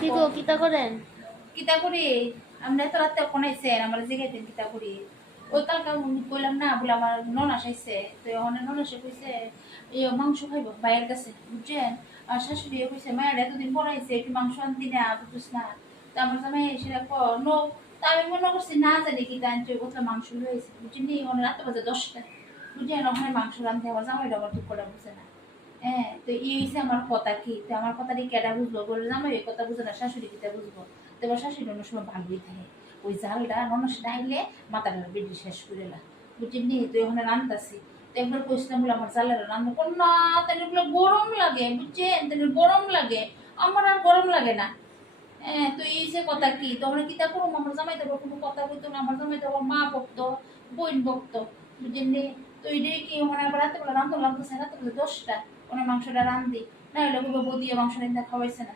কি গো কিতা করেন? কিতা করি আমরা তো রাতে কোনাইছেন আমার জিগাইতেন কিতা করি ওই কালকে কইলাম না বলে আমার নন আসাইছে তো এখন নন এসে কইছে এই মাংস খাইব বাইরের কাছে বুঝছেন আর শাশুড়ি কইছে মায়ের এতদিন পড়াইছে একটু মাংস আনতি না বুঝছিস না তো আমার জামাই এসে নো তা আমি মনে করছি না জানি কি আনছে কোথাও মাংস হয়েছে বুঝলি অনেক রাত বাজে 10টা বুঝছেন ওখানে মাংস রান্ধতে আমার জামাইটা আবার ঠিক করে বুঝে না হ্যাঁ তো এই হয়েছে আমার কথা কি তো আমার কথাটি কেটা বুঝবো বলে জামাই এই কথা বুঝে না শাশুড়ি কিতা বুঝবো তো এবার শাশুড়ি অন্য সময় ভালোই থাকে ওই জালটা ননস ডাইলে মাথাটা বেশি শেষ করে এলা বুঝলি তো ওখানে রান্তাছি তো একবার কইছিলাম বলে আমার জালের রান্না কোন না তাহলে বলে গরম লাগে বুঝছেন তাহলে গরম লাগে আমার আর গরম লাগে না হ্যাঁ তো এই যে কথা কি তোমরা কিতা করো আমার জামাই তো কোনো কথা বলতো না আমার জামাই তো মা বকতো বোন বকতো বুঝলি তো এইটাই কি মানে আবার রাতে বেলা রান্ধতে লাগতেছে রাতে বেলা 10টা ওনার মাংসটা রান্ধি না হলে বৌদি মাংস রান্ধা খাওয়াইছে না